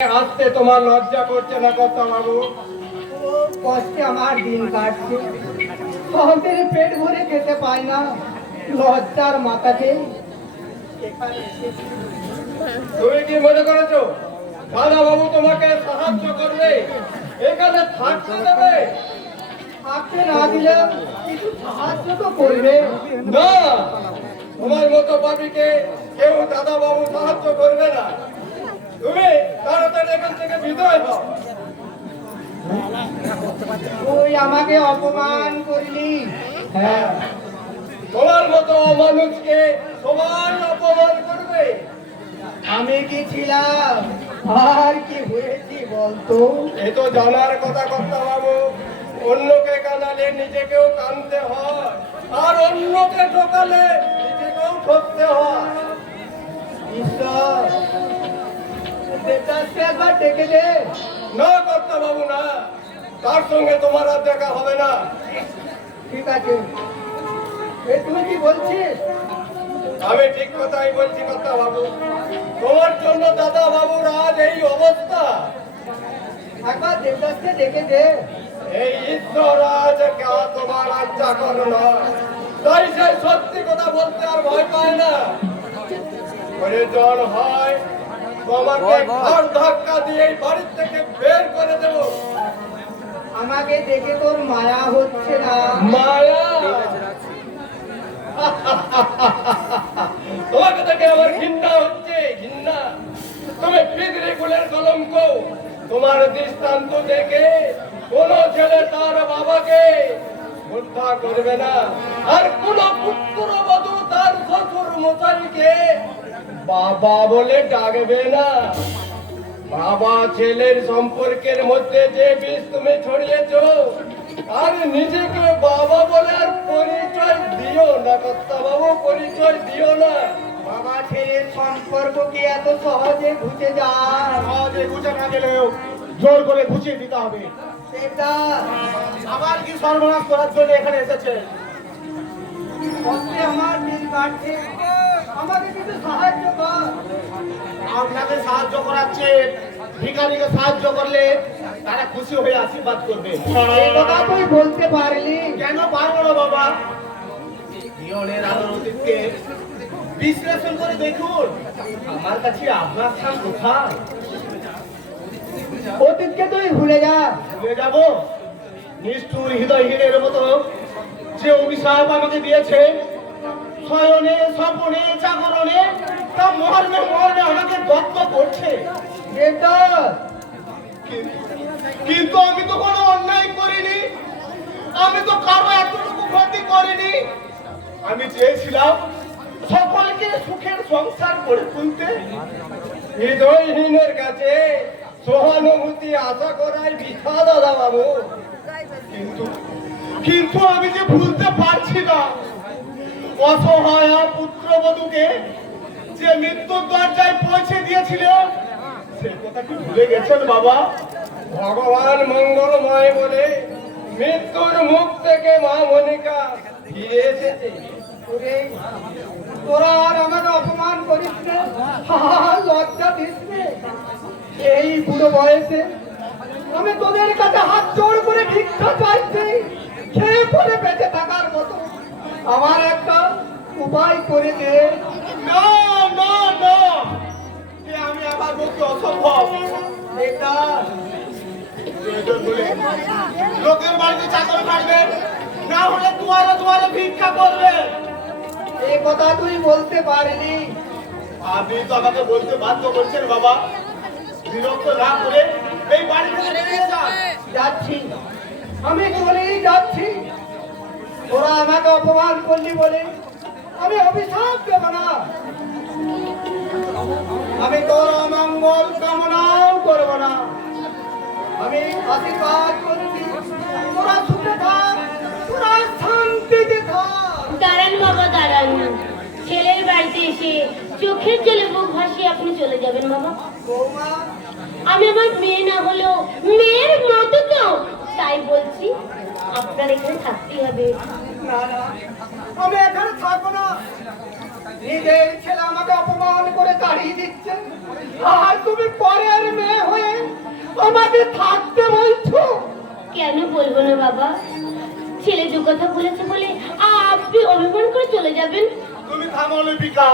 আসতে তোমার লজ্জা করছে না কর্তা বাবু? কষ্টে আমার দিন কাটছে, সহজের পেট ভরে খেতে পাই না, লজ্জার মাথাতে। তুমি কি মনে করেছো দাদা বাবু তোমাকে সাহায্য করবে, এখানে থাকতে দেবে? থাকতে না দিলে কিছু সাহায্য তো করবে না, তোমার মতো পাপিকে কেউ দাদা বাবু সাহায্য করবে না। তুমি তাড়াতাড়ি এখান থেকে বিদায় হও। তুই আমাকে অপমান করলি। হ্যাঁ, তোমার মতো মানুষকে সবাই অপমান করবে। আমি কি ছিলাম আর কি হয়েছি বলতো? এ তো জানার কথা কর্তা বাবু, অন্যকে কাঁদালে নিজেকেও কাঁদতে হয়, আর অন্যকে ঠকালে নিজেকেও ঠকতে হয়। ঈশ্বর, দেবদাসকে একবার ডেকে দে। না কর্তা বাবু না, তার সঙ্গে তোমার আর দেখা হবে না। ঠিক আছে, তুমি কি বলছিস? আমি ঠিক কথাই বলছি কর্তা বাবু, তোমার জন্য দাদা বাবুর আজ এই অবস্থা। একবার দেবদাসকে ডেকে দে। এই ঈশ্বর আজ তোমার আজ চাকর নয়, তাই সে সত্যি কথা বলতে আর ভয় পায় না। প্রয়োজন হয় তোমাকে ঘর ধাক্কা দিয়ে এই বাড়ির থেকে বের করে দেব। আমাকে দেখে তোর মায়া হচ্ছে না? মায়া? তোমাকে দেখে আমার ঘৃণা হচ্ছে, ঘৃণা। তুমি পিতৃ কুলের কলঙ্ক। তোমার দৃষ্টান্ত দেখে কোন ছেলে তার বাবাকে শ্রদ্ধা করবে না, আর কোন পুত্রবধূ তার শ্বশুর মশাইকে বাবা বলে ডাকবে না। বাবা ছেলের সম্পর্কের মধ্যে যে বিষ তুমি ছড়িয়েছো, আর নিজেকে বাবা বলে আর পরিচয় দিও না কর্তা বাবু, পরিচয় দিও না। বাবা ছেলের সম্পর্ক কি এত সহজে ঘুচে যায়? সহজে ঘুচে না গেলেও জোর করে ঘুচিয়ে দিতে হবে। দেবদাস, আবার কি সর্বনাশ করার জন্য এখানে এসেছে? কষ্টে আমার দিন কাটছে, আমাকে কিছু সাহায্য কর। আপনাকে সাহায্য করাচ্ছে, ভিখারিকে সাহায্য করলে তারা খুশি হয়ে আশীর্বাদ করবে। এই কথা তুই বলতে পারলি? কেন পারবো না বাবা? জীবনের আলোর অতীতকে বিশ্লেষণ করে দেখুন, আমার কাছে আপনার স্থান কোথায়? অতীতকে তুই ভুলে যা। ভুলে যাব? নিষ্ঠুর হৃদয়হীনের মতো যে অভিশাপ আমাকে দিয়েছে, শয়নে স্বপনে জাগরণে, তা মর্মে মর্মে আমাকে দত্ত করছে। দেবদাস, কিন্তু আমি তো কোনো অন্যায় করিনি, আমি তো কারো এতটুকু ক্ষতি করিনি। আমি চেয়েছিলাম সকলকে সুখের সংসার করে তুলতে। হৃদয়হীনের কাছে সহানুভূতি আশা করাই বৃথা দাদা বাবু। কিন্তু কিন্তু আমি যে ভুলতে পারছি না, অসহায় পুত্রবধূকে যে মৃত্যুর দরজায় পৌঁছে দিয়েছিল, সে কথা কি ভুলে গেছেন বাবা? ভগবান মঙ্গলময় বলে মৃত্যুর মুখ থেকে মা মনিকা ফিরে এসেছে। তোরা আর আমাকে অপমান করিস না, লজ্জা দিস না। এই বুড়ো বয়সে আমি তোদের কাছে হাত জোড় করে ভিক্ষা চাইছি, খেয়ে পরে বেঁচে থাকার মতো আমার একটা উপায় করে দে। না না না, এ আমি আমার পক্ষে অসম্ভব। এটা লোকের বাড়িতে চাকর খাটবেন, না হলে দুয়ারে দুয়ারে ভিক্ষা করবেন। এই কথা তুই বলতে পারিনি। আপনি তো আমাকে বলতে বাধ্য করছেন বাবা। বিরক্ত না করে এই বাড়ি থেকে বেরিয়ে যান। যাচ্ছি, আমি বলেই যাচ্ছি। তোরা আমাকে অপমান করলি বলে আমি অভিশাপ দেব না, আমি তোর অমঙ্গল কামনাও করব না। আমি আশীর্বাদ করছি, তোরা সুখে থাক, তোরা শান্তিতে থাক। দাঁড়ান বাবা, দাঁড়ান। ছেলের বাড়িতে এসে চোখের জলে বুক ভাসিয়ে আপনি চলে যাবেন বাবা? বৌমা, আমি আমার মেয়ে না হলেও মেয়ের মতো তো, তাই বলছি আপনার এখানে থাকতেই হবে। না না, আমি এখানে থাকবো না। নিজের ছেলে আমাকে অপমান করে তাড়িয়ে দিচ্ছে, আর তুমি পরের মেয়ে হয়ে আমাকে থাকতে বলছো। কেন বলবো না বাবা? ছেলে দু কথা বলেছে বলে আপনি অভিমান করে চলে যাবেন? তুমি থামো লিপিকা।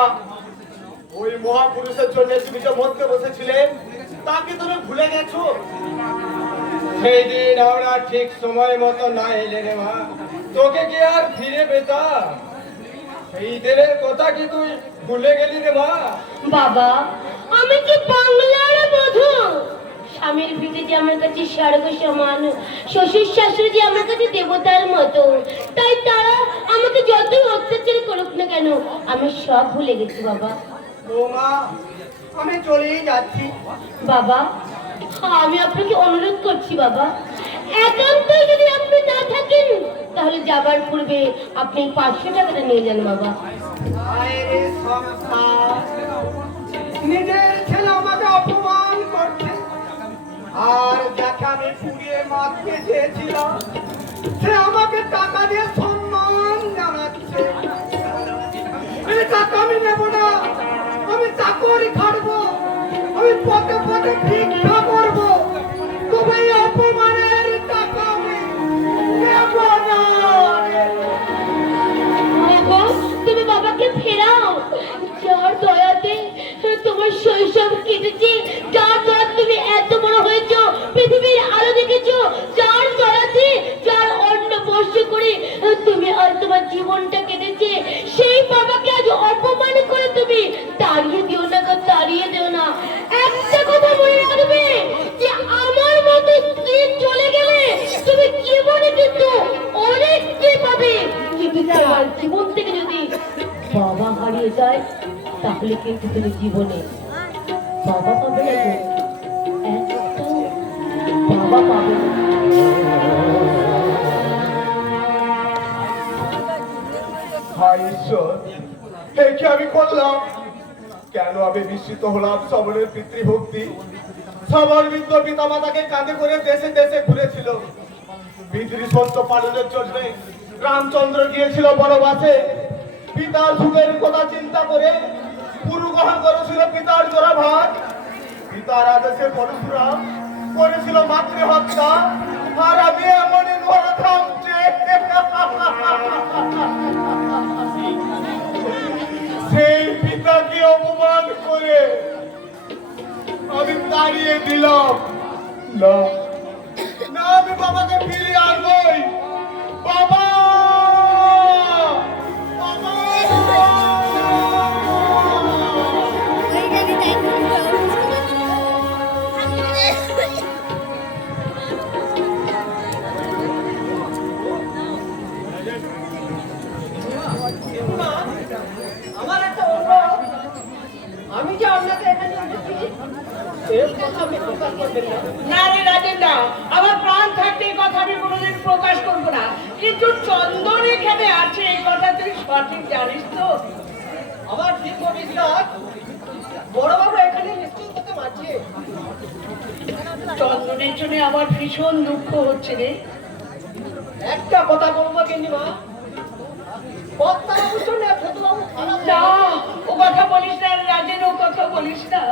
ওই মহাপুরুষের জন্য তুমি যে মরতে বসেছিলেন তাকে তুমি ভুলে গেছো? সেই দিন আমরা ঠিক সময় মতো না এলে রে মা, তোকে কি আর ফিরে পেতাম? সেই দিনের কথা কি তুই ভুলে গেলি রে মা? বাবা, আমি কি বাংলার বধূ? স্বামীর ভিটে যে আমার কাছে স্বর্গ সমান, শ্বশুর শাশুড়ি যে আমার কাছে দেবতার মতো, তাই তারা আমাকে যতই অত্যাচার করুক না কেন আমি সব ভুলে গেছি বাবা। বৌমা, আমি চলেই যাচ্ছি। বাবা, আমি আপনাকে অনুরোধ করছি বাবা, একান্তই যদি আপনি না থাকেন তাহলে যাবার পূর্বে আপনি 500 টাকাটা নিয়ে যান বাবা। হায় রে সংসার, নিজের ছেলে আমাকে অপমান করছে, আর যাকে আমি পুড়িয়ে মারতে চেয়েছিলাম সে আমাকে টাকা দিয়ে সম্মান জানাচ্ছে। এই টাকা আমি নেব না, আমি চাকরি খাটবো, আমি পথে পথে ভিক্ষা করবো, তবে এই অপমানের টাকা আমি নেব না। ওগো, তুমি বাবাকে ফেরাও, যার দয়াতে তোমার শৈশব কেটেছে, যার দয়া তুমি এত বড় হয়েছো, পৃথিবীর আলো দেখেছো, যার দয়াতে যার অন্ন বর্ষ করে তুমি আর তোমার জীবনটা কেটেছে, সেই বাবাকে আজ অপমান করে তুমি তাড়িয়ে দিও না গো, তাড়িয়ে দিও না। একটা কথা মনে রাখবে যে আমার মতো স্ত্রী চলে গেলে তুমি জীবনে কিন্তু অনেক কিছু পাবে, কিন্তু তোমার জীবন থেকে যদি বাবা হারিয়ে যায় তাহলে কিন্তু তুমি জীবনে বাবা পাবে না গো, একটাও বাবা পাবে না। হায় ঈশ্বর, এই কি আমি করলাম? কেন আমি বিস্মিত হলাম? সবলের পিতৃভক্তি, সবার বৃদ্ধ পিতা মাতাকে কাঁধে করে দেশে দেশে ঘুরেছিল। পিতৃসত্য পালনের জন্য রামচন্দ্র গিয়েছিল বনবাসে। পিতার সুখের কথা চিন্তা করে পুরু গ্রহণ করেছিল পিতার জোড়া ভাত। পিতার আদেশে পরশুরাম করেছিল মাতৃহত্যা, আর আমি এমনই নোরা থামছে। সেই পিতাকে অপমান করে আমি তাড়িয়ে দিলাম। না না, আমি বাবাকে ফিরিয়ে আনবই। বাবা, আমার একটা অনুরোধ, আমি যে আপনাকে এখানে এনেছি এর কথা আপনি প্রকাশ করবেন না। না রে রাজেন্দা, আমার প্রাণ থাকতে এই কথা আমি কোনোদিন প্রকাশ করবো না, কিন্তু চন্দন এখানে আছে এই কথা তুই সঠিক জানিস তো? আমার দীর্ঘ বিশ্বাস বড়বাবু এখানে নিশ্চয়ই তোকে মারছে। চন্দনের জন্য আমার ভীষণ দুঃখ হচ্ছে রে। একটা কথা বলবো কিন্তু মা, কর্তাবাবুর জন্য ছোটবাবু খারাপ না, ও কথা বলিস না রাজেন, ও কথা বলিস না।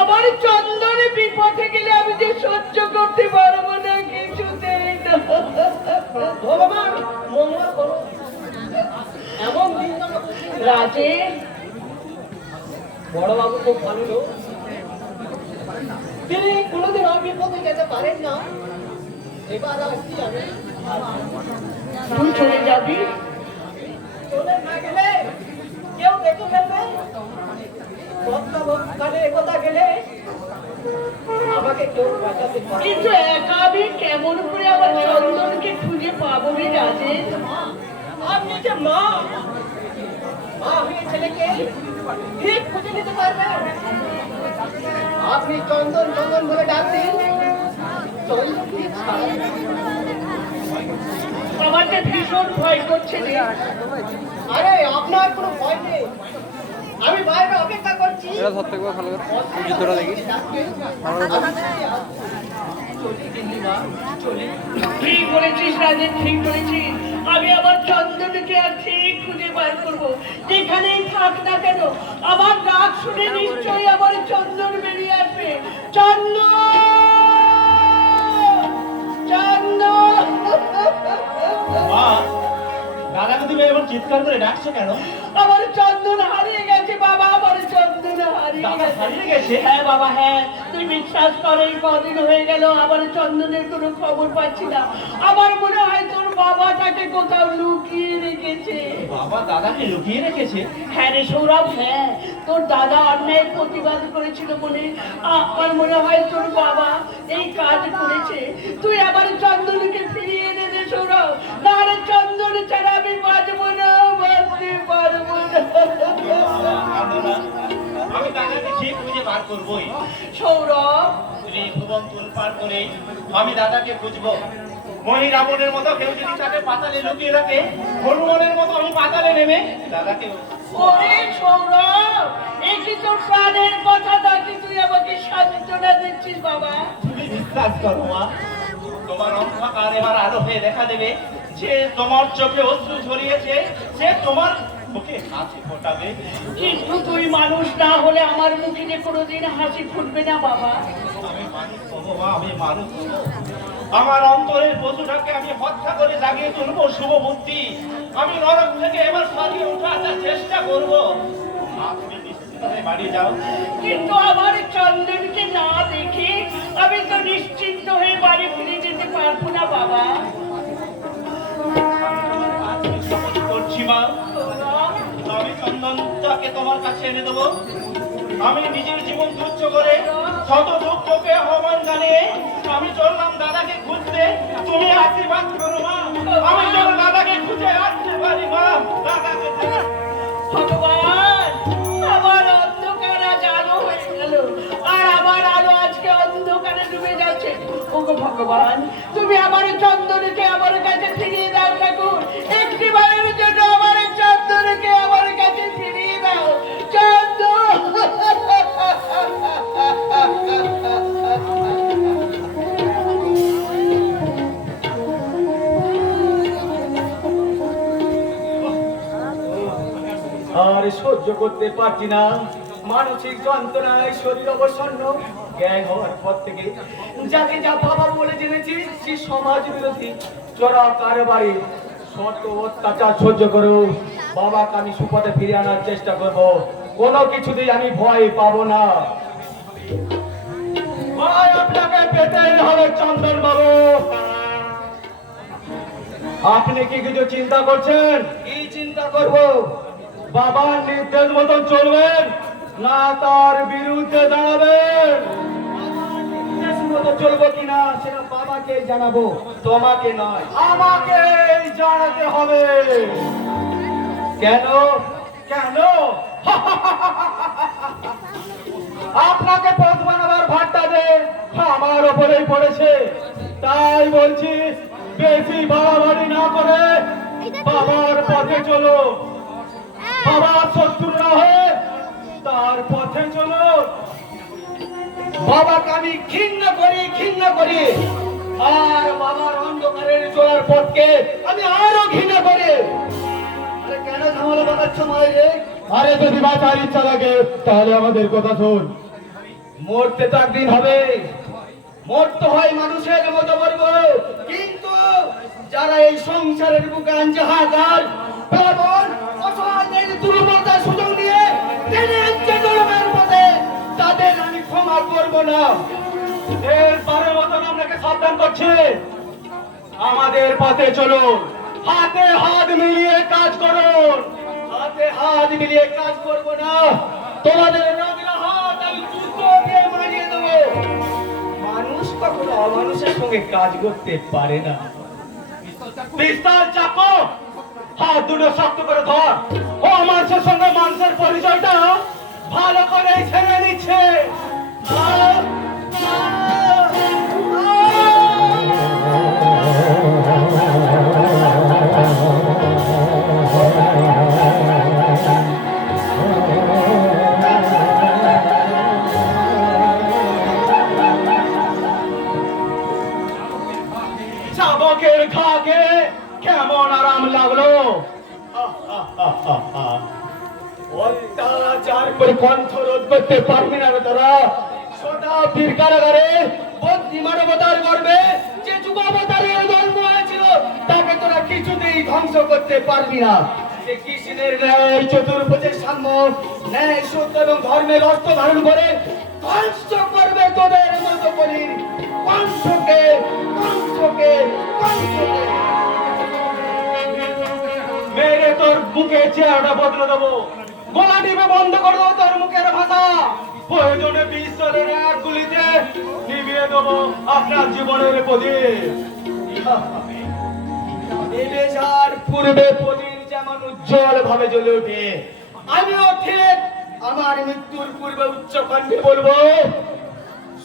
আমার চন্দনে বিপদে গেলে আমি যে সহ্য করতে পারবো না কিছুতেই না। ভগবান মঙ্গল করো। এমন দিন রাজেন, বড়বাবু খুব ভালো লোক, তিনি কোনোদিন বিপদে যেতে পারেন না। এবার আসছি আমি। তুই চলে যাবি? চলে না গেলে কেউ দেখে ফেলবে। কানে একথা গেলে আমাকে কেউ বাঁচাতে পারবে কিন্তু একা আমি কেমন করে আমার চন্দনকে খুঁজে পাবো রে রাজেন? আপনি যে মা, মা হয়ে ছেলেকে ঠিক খুঁজে নিতে পারবেন। আপনি চন্দন চন্দন বলে ডাক দিন, চন্দন ঠিক ছাড়া। আমার যে ভীষণ ভয় করছে রে। আরে আপনার কোনো ভয় নেই, আমি বাইরে অপেক্ষা করছি। এটা ধরতে একবার ভালো করে যুদ্ধটা দেখি। ঠিক বলেছিস রাজেন, ঠিক বলেছিস। আমি আমার চন্দনকে আর ঠিক খুঁজে বার করবো, যেখানেই থাক না কেন আমার ডাক শুনে নিশ্চয়ই আমার চন্দন বেরিয়ে আসবে। চন্দন, চন্দন। মা, দাদাকে তুমি এবার চিৎকার করে ডাকছো কেন? আমার চন্দন হারিয়ে গেছে বাবা, আমার চন্দন হারিয়ে দাদা গেছে। হারিয়ে গেছে? হ্যাঁ বাবা, হ্যাঁ। তুই বিশ্বাস করে কদিন হয়ে গেল আমার চন্দনের কোনো খবর পাচ্ছি না। আমার মনে হয় তোর বাবা তাকে কোথাও লুকিয়ে রেখেছে। বাবা দাদাকে লুকিয়ে রেখেছে? হ্যাঁ রে সৌরভ, হ্যাঁ। তোর দাদা অন্যায়ের প্রতিবাদ করেছিল বলে আমার মনে হয় তোর বাবা এই কাজ করেছে। তুই আবার চন্দনকে ফিরিয়ে এনে দে সৌরভ, নাহলে চন্দন ছাড়া আমি বাঁচবো না, বাঁচতে পারবো না। আমি দাদাকে ঠিক খুঁজে বার করবোই। সৌরভ, তুমি ভুবন তুল পার করে আমি দাদাকে খুঁজবো। মহি রাবণের মতো কেউ যদি তাকে পাতালে লুকিয়ে রাখে, হনুমানের মতো আমি পাতালে নেমে দাদাকে। ওরে সৌরভ, এই কি তোর প্রাণের কথা নাকি তুই আমাকে সান্ত্বনা দিচ্ছিস বাবা? তুমি বিশ্বাস করো মা, তোমার অন্ধকার এবার আলো হয়ে দেখা দেবে। যে তোমার চোখে অশ্রু ঝরিয়েছে সে তোমার মুখে হাসি ফোটাবে। কিন্তু তুই মানুষ না হলে আমার মুখে যে কোনোদিন হাসি ফুটবে না বাবা। আমি মানুষ হবো মা, আমি মানুষ হবো। আমার অন্তরের পশুটাকে আমি হত্যা করে জাগিয়ে তুলবো শুভ বুদ্ধি। আমি নরক থেকে এবার সরিয়ে ওঠার চেষ্টা করবো। মা, তুমি নিশ্চিত হয়ে বাড়ি যাও। কিন্তু আমার চন্দনকে না দেখে আমি তো নিশ্চিন্ত হয়ে বাড়ি ফিরে যেতে পারবো না বাবা। আজকে শপথ করছি মা, আমি চন্দনটাকে তোমার কাছে এনে দেবো। আমি নিজের জীবন তুচ্ছ করে শত দুঃখকে আহ্বান জানিয়ে আমি চললাম দাদাকে খুঁজতে। তুমি আশীর্বাদ করো মা, আমি যেন দাদাকে খুঁজে আসতে পারি মা। দাদাকে ভগবান, আমার অন্ধকার আজ আলো হয়ে গেল, আর আমার আলো আজকে অন্ধকারে ডুবে যাচ্ছে। ওগো ভগবান, তুমি আমার চন্দনকে আমার কাছে ফিরিয়ে দাও ঠাকুর। একটিবারের জন্য আমার চন্দনকে আমার কাছে ফিরিয়ে দাও। চন্দন, আর সহ্য করতে পারছি না মানসিক যন্ত্রণায় শরীর অবসন্ন জ্ঞান হওয়ার পর থেকে যাকে যা বাবা বলে জেনেছি সে সমাজ বিরোধী চোরা কারবারি শত অত্যাচার সহ্য করো বাবাকে আমি সুপথে ফিরে আনার চেষ্টা করব। কোনো কিছুতেই আমি ভয় পাবো না। ভয় আপনাকে পেতেই হবে চন্দন বাবু। আপনি কি কিছু চিন্তা করছেন? কি চিন্তা করব? বাবার নির্দেশ মতন চলবেন না তার বিরুদ্ধে দাঁড়াবেন? বাবার নির্দেশ মতো চলবো কিনা সেটা বাবাকে জানাবো, তোমাকে নয়, আমাকে জানাতে হবে। কেন কেন? আপনাকে পথ বানাবার ভাট্টা যে আমার ওপরেই পড়েছে, তাই বলছি বেশি বাড়াবাড়ি না করে বাবার পথে চলো। বাবার শত্রু না হয়ে তার পথে চলো। বাবাকে আমি ঘৃণা করি আর বাবার অন্ধকারের চলার পথকে আমি আরো ঘৃণা করি। আরে কেন ঝামেলা বানাচ্ছ মায়েরে? আরে যদি বাঁচার ইচ্ছা থাকে তাহলে আমাদের কথা শোন। মরতে তো একদিন হবে, মরতে হয় মানুষের মতো মরবো। কিন্তু যারা এই সংসারের বুকে আনছে হাজার প্লাবন অসহায়দের দুর্বলতার সুযোগ নিয়ে টেনে আনছে জলমের পথে, তাদের আমি ক্ষমা করব না। এরপরের মতন আপনাকে সাবধান করছি, আমাদের পথে চলুন, হাতে হাত মিলিয়ে কাজ করুন। হাতে হাত মিলিয়ে কাজ করব না, তোমাদের রঙিন হাত আমি জুতো দিয়ে মারিয়ে দেবো। মানুষ কখনো অমানুষের সঙ্গে কাজ করতে পারে না। পিস্তল চাপো, হাত দুটো শক্ত করে ধর। ও মানুষের সঙ্গে মানুষের পরিচয়টা ভালো করে ছেড়ে নিচ্ছে। চাবকের ঘাকে কেমন আরাম লাগলো। অত্যাচার করে কণ্ঠ রোধ করতে পারবি না রে তোরা। শতাব্দীর কারাগারে বন্দি মানবতার গর্বে যে যুগাবতারের জন্ম হয়েছিল তাকে তোরা কিছুতেই ধ্বংস করতে পারবি না। যে কৃষ্ণের ন্যায় চতুর্ভুজের সাম্য, ন্যায় সত্য এবং ধর্মের অস্ত্র ধারণ করে ধ্বংস করবে তোদের মতো বলির কংসকে, কংসকে, কংসকে। মেরে তোর মুখে চেহারাটা বদলে দেবো, গলা টিপে বন্ধ করে দেবো তোর মুখের ভাষা। প্রয়োজনে বিশ্বরের এক গুলিতে নিভিয়ে দেবো আপনার জীবনের প্রদীপ। নিবেশার পূর্বে প্রদীপ যেমন উজ্জ্বল ভাবে জ্বলে ওঠে, আমিও ঠিক আমার মৃত্যুর পূর্বে উচ্চ কণ্ঠে বলবো,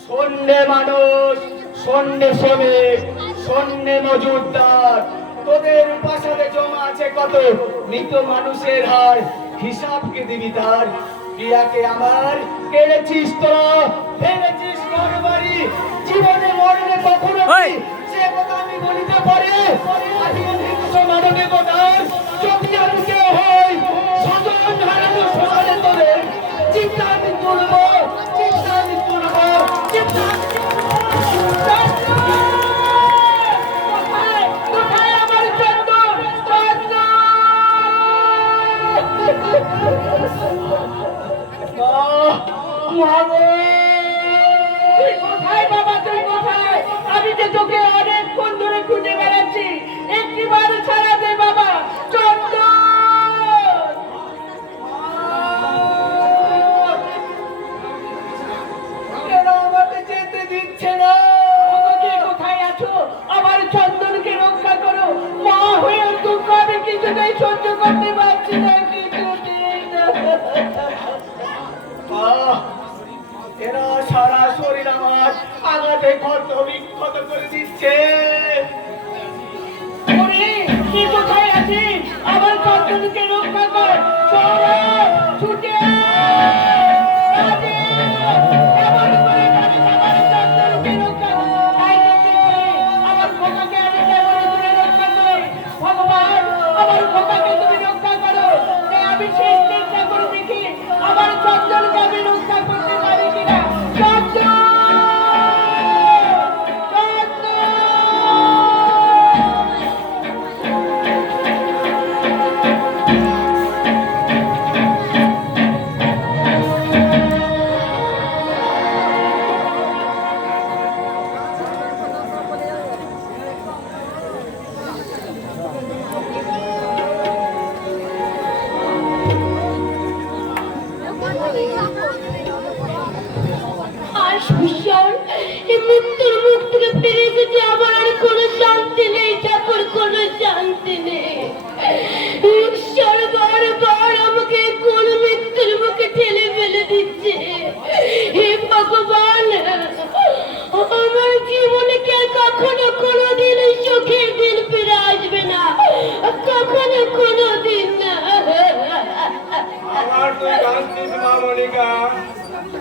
সন্ধ্যে মানুষ, সন্ধ্যে শ্রমিক, সন্ধ্যে মজুরদার, তোদের প্রাসাদে জমা আছে কত মৃত মানুষের হার, হিসাব কে দিবি তার? প্রিয়াকে আমার কেড়েছিস তোরা, ফেলেছিস ঘর বাড়ি, জীবনে মরণে কখনো ওই! সে কথা আমি বলিতে পারি। আমি হিংস মানবিকতার যদি আমি কেউ হই, স্বজন হারানো শ্মশানে তোদের চিন্তা আমি তুলবো, চিন্তা আমি তুলবো, চিন্তা আমি কোথায় কোথায় আমার চন্দন? তুই কোথায় বাবা, তুই কোথায়? আমি যে তোকে অনেকক্ষণ ধরে খুঁজে বেড়াচ্ছি, একটিবার ছাড়া দে বাবা। চন্দন! কেন আমাকে যেতে দিচ্ছে না? কে কোথায় আছো? আমার চন্দনকে রক্ষা করো। মা হয়ে দুঃখ আমি কিছুতেই সহ্য করতে পারছি না, কিছুতেই না। এরা সারা শরীর আমার আঘাতে ক্ষত বিক্ষত করে দিচ্ছে। ওরে, তুই কোথায় আছিস? আমার চন্দনকে রক্ষা কর। চলো, ছুটে আয়। রাজে, এমন করে জানিস আমার চন্দনকে রক্ষা কর। তাই দেখতে পাই, আমার খোকাকে আমি কেমন করে রক্ষা করি। ভগবান, আমার খোকাকে তুমি রক্ষা করো। তাই আমি শেষ চেষ্টা করে দেখি আমার চন্দনকে আমি রক্ষা করতে পারি কিনা। চন্দন! আর ঈশ্বর, এই মৃত্যুর মুখ থেকে ফিরে এসেছে, আমার আর কোনো শান্তি নেই ঠাকুর, কোনো শান্তি নেই। ঈশ্বর বারবার আমাকে কোন মৃত্যুর মুখে ঠেলে ফেলে দিচ্ছে। হে ভগবান, আমার জীবনে কি আর কখনো কোনোদিন সুখের দিন ফিরে আসবে না, কখনো কোনোদিন না। আমার তুই কাঁদছিস মা মনিকা?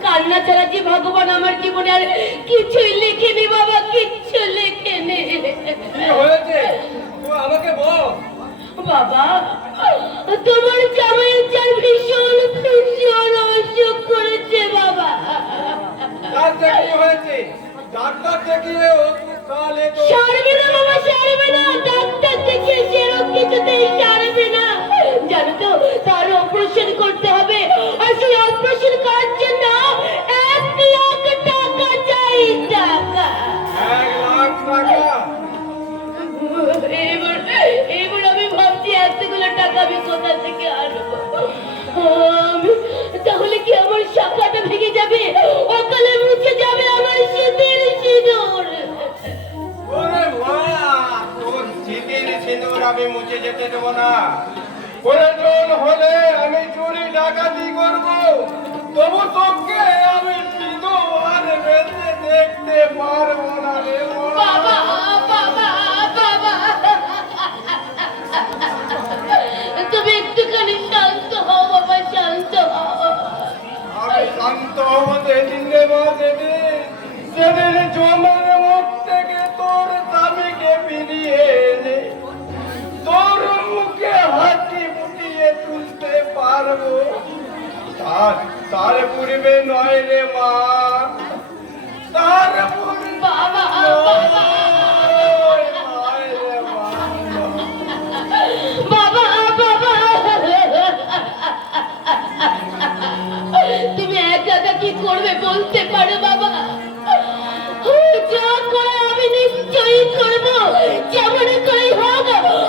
কান্না ছাড়া যে ভগবান আমার জীবনে আর কিছুই লেখেনি বাবা, কিচ্ছু লেখেনি। কি হয়েছে তুই আমাকে বল। বাবা, তোমার জামাইয়ের চার ভীষণ ভীষণ অসুখ করেছে বাবা। তাতে কি হয়েছে? ডাক্তার দেখিয়ে ওষুধ খাওয়ালে তো সারবে না বাবা, সারবে না, ডাক্তার দেখিয়ে সেরকম কিছুতেই সারবে না। জানো তো, তার অপারেশন করতে হবে, আর সেই অপারেশন করার জন্য 1,00,000 টাকা চাই, টাকা। 1,00,000 টাকা? এবার আমি ভাবছি এতগুলো টাকা আমি কোথা থেকে আনবো। তাহলে কি আমার শাখাটা ভেঙে যাবে, অকালে মুছে যাবে আমার শীতের সিঁদুর। ওরে মা, তোর শীতের সিঁদুর আমি মুছে যেতে দেবো না। প্রয়োজন হলে আমি চুরি ডাকাতি করবো, তবু তোকে আমি বিধবার বেঁচে দেখতে পারবো না রে মা। বাবা, বাবা, বাবা, তুমি একটুখানি শান্ত হও বাবা, শান্ত হও। আমি শান্ত হবো সেদিন রে মা, সেদিন জমের মুখ থেকে তোর স্বামীকে ফিরিয়ে এনে তার পূর্বে নয় রে মা, তার পূর্বে বাবা নয় রে মা। বাবা বাবা তুমি একা একা কি করবে বলতে পারো বাবা? যা করে আমি নিশ্চয়ই করব, যেমন করেই হোক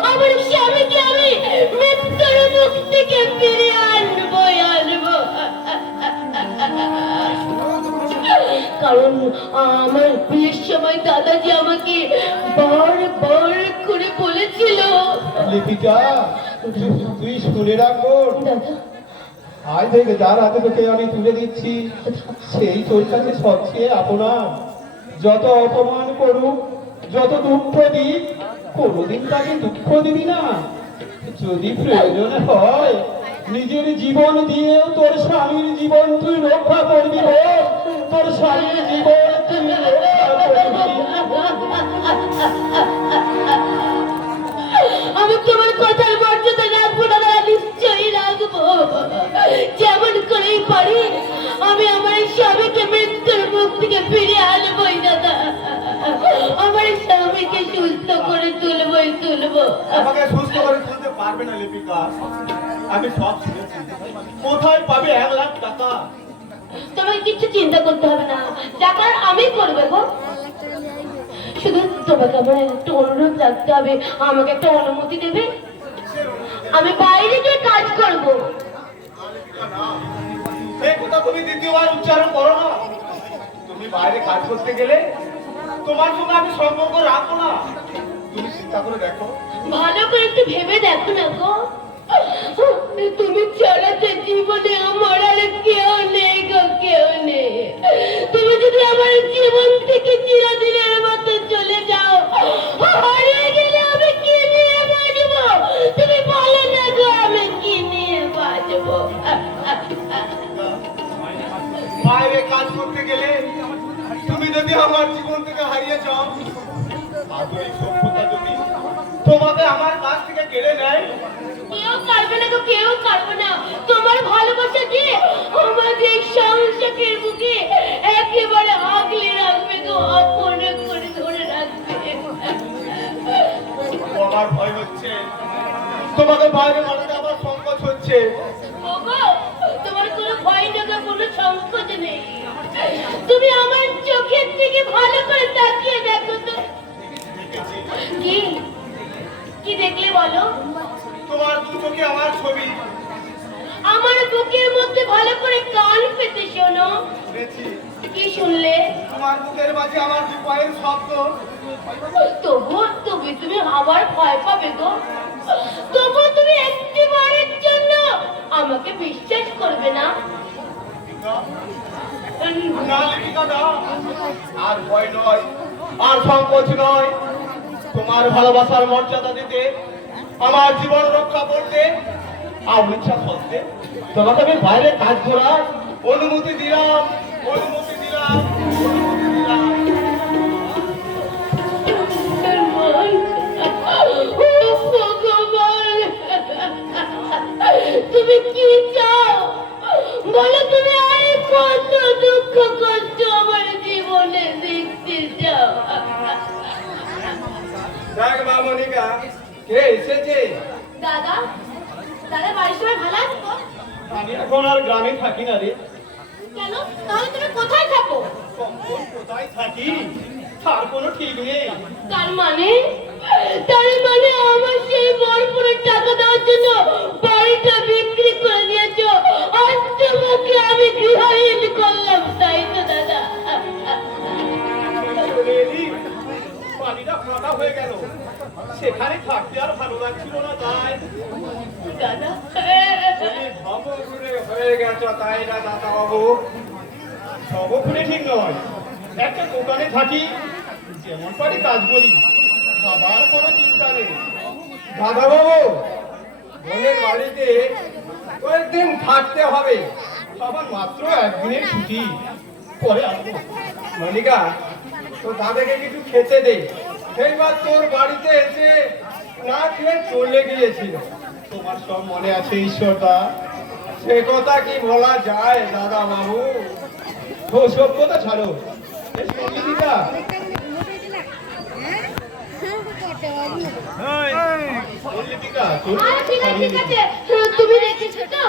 আমার স্বামীকে আমি মৃত্যুর মুখ থেকে ফিরিয়ে আনবো। কারণ আমার বিয়ের সময় দাদাজি আমাকে বারবার করে বলেছিল, লিপিকা, তুই শুনে রাখবো, দাদা আজ থেকে যার হাতে তোকে আমি তুলে দিচ্ছি সেই তোর কাছে সবচেয়ে আপনার। যত অপমান করুক, যত দুঃখ দিক, কোনোদিন তাকে দুঃখ দিবি না। যদি প্রয়োজন হয় নিজের জীবন দিয়েও তোর স্বামীর জীবন তুই রক্ষা করবি বল। তোর স্বামীর জীবন তুই রক্ষা করবি। আমি তোমার কথার মর্যাদা রাখবো না দাদা, নিশ্চয়ই রাখবো। যেমন করেই পারি আমি আমার স্বামীকে মৃত্যুর মুখ থেকে ফিরে আনবোই দাদা। আমার স্বামীকে সুস্থ করে তুলবো। আমাকে সুস্থ করে তুলতে পারবে না লিপিকা, আমি সব শুনেছি। কোথায় পাবে 1 লাখ টাকা? তোমাকে কিছু চিন্তা করতে হবে না, যা করার আমি করবো গো। শুধু তোমাকে আমার একটা অনুরোধ রাখতে হবে, আমাকে একটা অনুমতি দেবে? আমি বাইরে গিয়ে কাজ করবো। এই কথা তুমি দ্বিতীয়বার উচ্চারণ করো না। তুমি বাইরে কাজ করতে গেলে তোমার সঙ্গে আমি সম্পর্ক রাখবো না। তুমি চিন্তা করে দেখো। ভালো করে একটু ভেবে দেখো না গো, তুমি ছাড়া তো জীবনে আমার আর কেউ নেই গো, কেউ নেই। তুমি যদি আমার জীবন থেকে চিরদিনের মতো চলে যাও, হারিয়ে গেলে আমি কি নিয়ে বাঁচবো? তুমি বলো না গো, আমি কি নিয়ে বাঁচবো? বাইরে কাজ করতে গেলে তুমি যদি আমার জীবন থেকে হারিয়ে যাও, আধুনিক সভ্যতা যদি তোমাকে আমার কাছ থেকে কেড়ে নেয়, কেউ পারবে না গো, কেউ পারবে না। তোমার ভালোবাসা যে আমাদের সংসারের বুকে একেবারে আগলে রাখবে গো, আপন করে ধরে রাখবে। আমার ভয় হচ্ছে। তোমাকে বাইরে পাঠাতে আমার সংকোচ হচ্ছে। ওগো, তোমার কোনো ভয় নেই গো, কোনো সংকোচ নেই। তুমি আমার চোখের দিকে ভালো করে তাকিয়ে দেখো তো। কি কি দেখলে বলো? তোমার দু চোখে আমার ছবি। আমার বুকের মধ্যে ভালো করে কান পেতে শোনো। শুনেছি কি শুনলে? তোমার বুকের মাঝে আমার দু পায়ের শব্দ। তবুও তুমি আবার ভয় পাবে গো। তবুও তুমি একটি বারের জন্য আমাকে বিশ্বাস করবে না? না লিপিকা না, আর ভয় নয়, আর সংকোচ নয়। তোমার ভালোবাসার মর্যাদা দিতে, আমার জীবন রক্ষা করতে, আমার ইচ্ছা করতে তোমাকে আমি বাইরে কাজ করার অনুমতি দিলাম। অনুমতি দিলাম। ভগবান, তুমি কি চাও বলো? তুমি আর কত দুঃখ কষ্ট আমার জীবনে দেখতে চাও? দেখ মামনিকা, কে এসেছে? দাদা, দাদা বাড়ির সবাই ভালো আছে তো? আমি এখন আর গ্রামে থাকি না রে। কেন? তাহলে তুমি কোথায় থাকো? কখন কোথায় থাকি তার কোনো ঠিক নেই। তার মানে আমার সেই বরপুরের টাকা দেওয়ার জন্য বাড়িটা বিক্রি করে দিয়েছো, আজ তোমাকে আমি গৃহহীন করলাম, তাই তো দাদা? চলে এলি, বাড়িটা ফাঁকা হয়ে গেল। সেখানে থাকতে আর ভালো লাগছিল না, তাই দাদা, তুমি ভবঘুরে হয়ে গেছো, তাই না দাদা বাবু? সবক্ষণে ঠিক নয়। একটা দোকানে থাকি, যেমন পারি কাজ করি, খাবার কোনো চিন্তা নেই। দাদা বাবু, বোনের বাড়িতে কয়েকদিন থাকতে হবে। আবার মাত্র একদিনের ছুটি, পরে আসবো। মনিকা, তো দাদাকে কিছু খেতে দে। সেইবার তোর বাড়িতে এসে না খেয়ে চলে গিয়েছিল। তোমার সব মনে আছে ঈশ্বরদা। সে কথা কি বলা যায় দাদা বাবু? ও সব কথা ছাড়ো। এই সঙ্গীতিকা, সঙ্গীতিকা, তোর আরে ঠিক আছে ঠিক আছে, তুমি রেখেছো তো,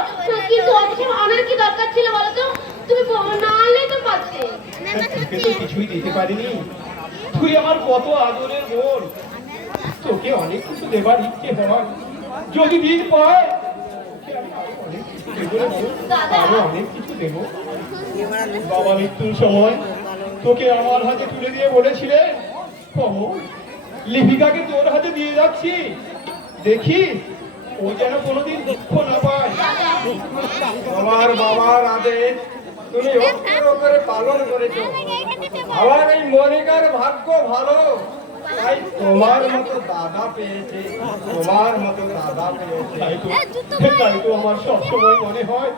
কিন্তু অত আমার কি দরকার ছিল বলো তো? তুমি না আনলেই তো পারতে। তোকে তো কিছুই দিতে পারিনি। তুই আমার কত আদরের বোন, তোকে অনেক কিছু দেবার ইচ্ছে হয়। যদি দিন পায় তোকে আমি আরো অনেক কিছু দেবো রে বোন, আরো অনেক কিছু দেবো। বাবা মৃত্যুর সময় তোকে আমার হাতে তুলে দিয়ে বলেছিলে, কমল, লিপিকাকে তোর হাতে দিয়ে যাচ্ছি, দেখিস ও যেন কোনোদিন দুঃখ না পায়। আমার বাবার আদেশ তুমি অক্ষর করে পালন করেছো। আমার এই মনিকার ভাগ্য ভালো, তাই তোমার মতো দাদা পেয়েছে, তোমার মতো দাদা পেয়েছে। তাই তো আমার সবসময় মনে হয়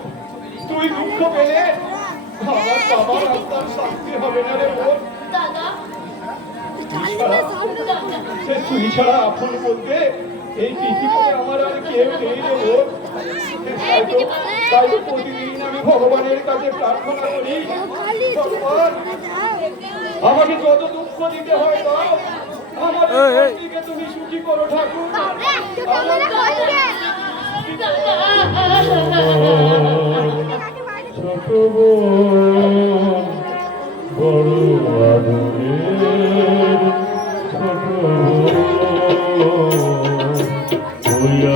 তুই দুঃখ পেলে আমার বাবার আত্মার শান্তি হবে না রে বোন। দাদা সে তুই ছাড়া আপন বলতে এই পৃথিবীতে আমার আর কেউ নেই রে বোন। তাই তো প্রতিদিন আমি ভগবানের কাছে প্রার্থনা করি, ভগবান আমাকে যত দুঃখ দিতে হয় দাও, আমার দিকে তুমি সুখী করো ঠাকুর। ছোট বোন বড় আদরের, ছোট বোন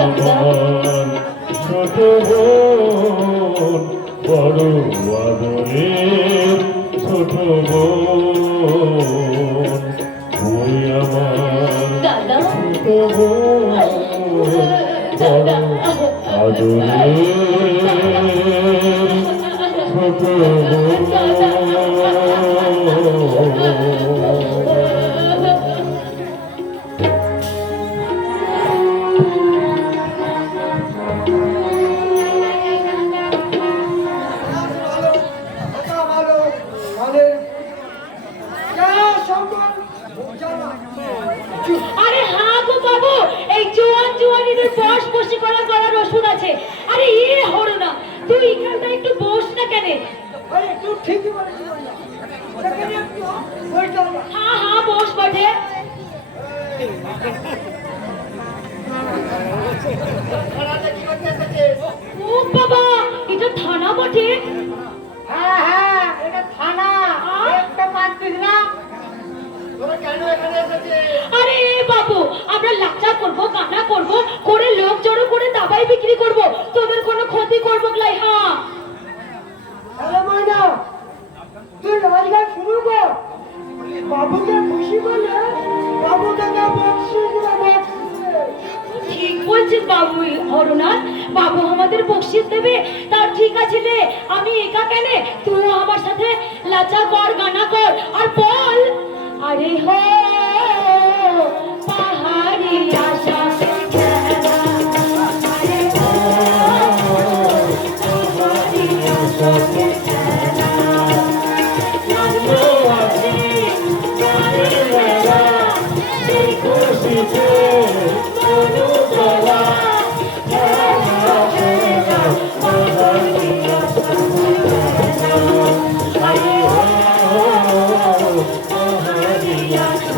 আমার, ছোট বোন বড় আদরের, ছোট বোন আমার, দাদা ছোট বোন বড় আদরের, ছোট আরে হ্যাঁ গো বাবু, এই জোয়ান জোয়ানিদের বস বসি করার গলার ওষুধ আছে। আরে হরো না, তুই এখানটা একটু বস না কেন? হ্যাঁ হ্যাঁ বস বটে। ও বাবা, এটা থানা বটে। হ্যাঁ হ্যাঁ, এটা থানা। একটা পাচ্ছিস না? আরে বাবু, আমরা লাচা করব, কান্না করব, করে লোক জড়ো করে দাবাই বিক্রি করব, তোদের কোনো ক্ষতি করবো লাই। হ্যাঁ আরে ময়না, তুই রাজগান শুরু কর। বাবুকে খুশি করলে বাবুকে বকশিস দেবে। ঠিক বলছিস বাবু হরনাথ, বাবু আমাদের বকশিস দেবে। তার ঠিক আছে রে, আমি একা কেন, তুই আমার সাথে লাচা কর, গানা কর আর বল, আরে হো পাহাড়ি আশা Oh,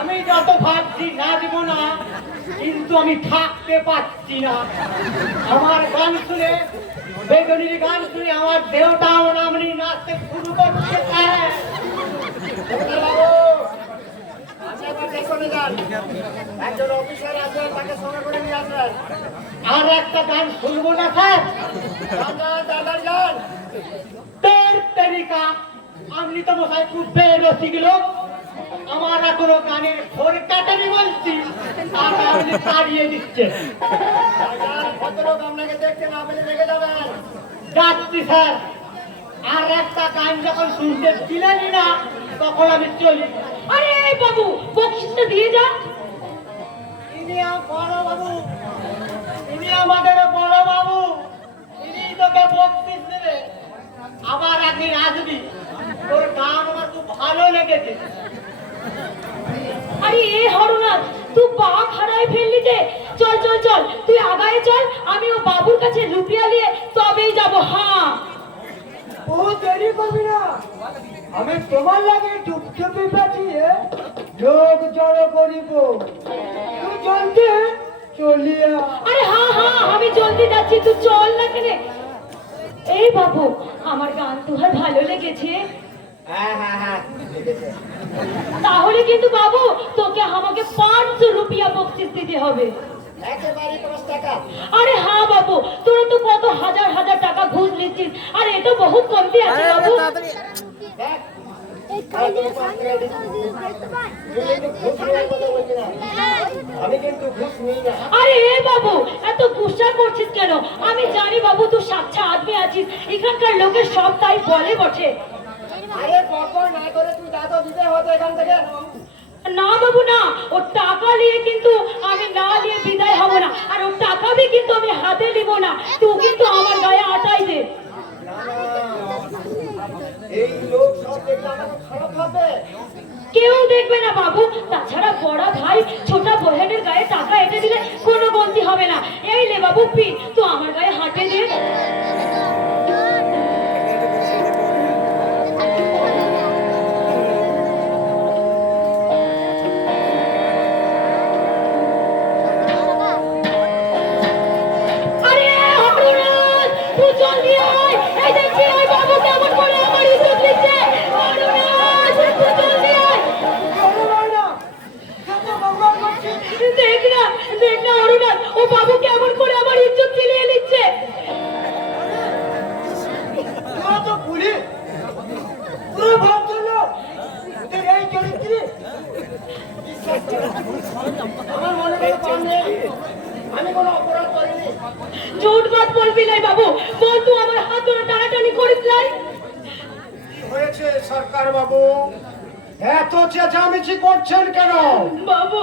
আমি যত ভাবছি না দিব না, কিন্তু আমি থাকতে পারছি না। আমার গান শুনে, বেদনির গান শুনে আমার দেহটা আমনি নাচতে শুরু করছে। একজন অফিসার আছে, তাকে সঙ্গে করে নিয়ে আসবেন। আর একটা গান শুনবো না স্যার? দাদার গান তের তেরিকা। আপনি তো মশাই খুব বেরসিক লোক, আমার এখনো গানের ঘোর কাটারি বলছি, আর আপনি তাড়িয়ে দিচ্ছেন। ভদ্রলোক আপনাকে দেখতে না পেলে রেখে যাবেন। যাচ্ছি স্যার। আর একটা গান যখন শুনতে দিলেনই না, তখন আমি চলি। আরে এই বাবু, বকশিসটা দিয়ে যা। ইনি বড় বাবু, ইনি আমাদের বড় বাবু, ইনি তোকে বকশিস দেবে। আবার একদিন আসবি, তোর গান আমার খুব ভালো লেগেছে। আরে এ হরনাথ, তুই বাঘ হারাই ফেললি যে। চল চল চল, তুই আগায়ে চল, আমি ও বাবুর কাছে রুপিয়া নিয়ে তবেই যাব। হ্যাঁ, ও দেরি করবি না, আমি তোমার লাগে চুপচুপি পাঠিয়ে লোক জড়ো করিব। তুই জলদি চলিয়া। আরে হ্যাঁ হ্যাঁ, আমি জলদি যাচ্ছি, তুই চল না কেনে। এই বাবু, আমার গান তোমার ভালো লেগেছে? হ্যাঁ হ্যাঁ হ্যাঁ, তাহলে কিন্তু বাবু তোকে আমাকে 500 রুপিয়া বকশিস দিতে হবে। একেবারে 5 টাকা। আরে হ্যাঁ বাবু, তোরা তো কত হাজার হাজার টাকা ঘুষ নিচ্ছিস, আর এটা বহুত কমতি আছে বাবু। দেখ, আমি কিন্তু ঘুষ নিই না। আরে এ বাবু, এত গুসা করছিস কেন? আমি জানি বাবু তুই সাচ্চা আদমি আছিস, এখানকার লোকের সব তাই বলে বটে। আরে বকর না করে তুই দাদা দিতে হতো এখান থেকে। না বাবু না, ও টাকা নিয়ে কিন্তু আমি না নিয়ে বিদায় হব না, আর ও টাকা भी কিন্তু আমি হাতে নিব না। তুই কিন্তু আমার গায়ে আটাই দে। এই লোক সব দেখলে আমাকে খারাপ ভাববে। কেউ দেখবে না বাবু, তাছাড়া বড় ভাই ছোট বোনের গায়ে টাকা এঁটে দিলে কোনো গন্তি হবে না। এই লে বাবু পি, তুই আমার গায়ে হাতে দে। আরে হরনাথ, তুই জলদি আয়। এই দেখছি ওই বাবু কেমন করে আমার ইজ্জত নিচ্ছে। হরনাথ, তুই জলদি আয়। দেখ না অরুণাথ, ও বাবু কেমন করে আমার ইজ্জত ছিনিয়ে নিচ্ছে। তোরা তো পুলিশ, তোরা ভদ্রলোক, তোদের এই চরিত্রে আমার মনে কোনো পাপ নেই। আমি কোনো অপরাধ করিনি। ঝুট বাত বলবি নাই বাবু, বল তুই আমার হাত ধরে টানাটানি করিস নাই। হয়েছে সরকার বাবু, এত চেঁচামেচি করছেন কেন? বাবু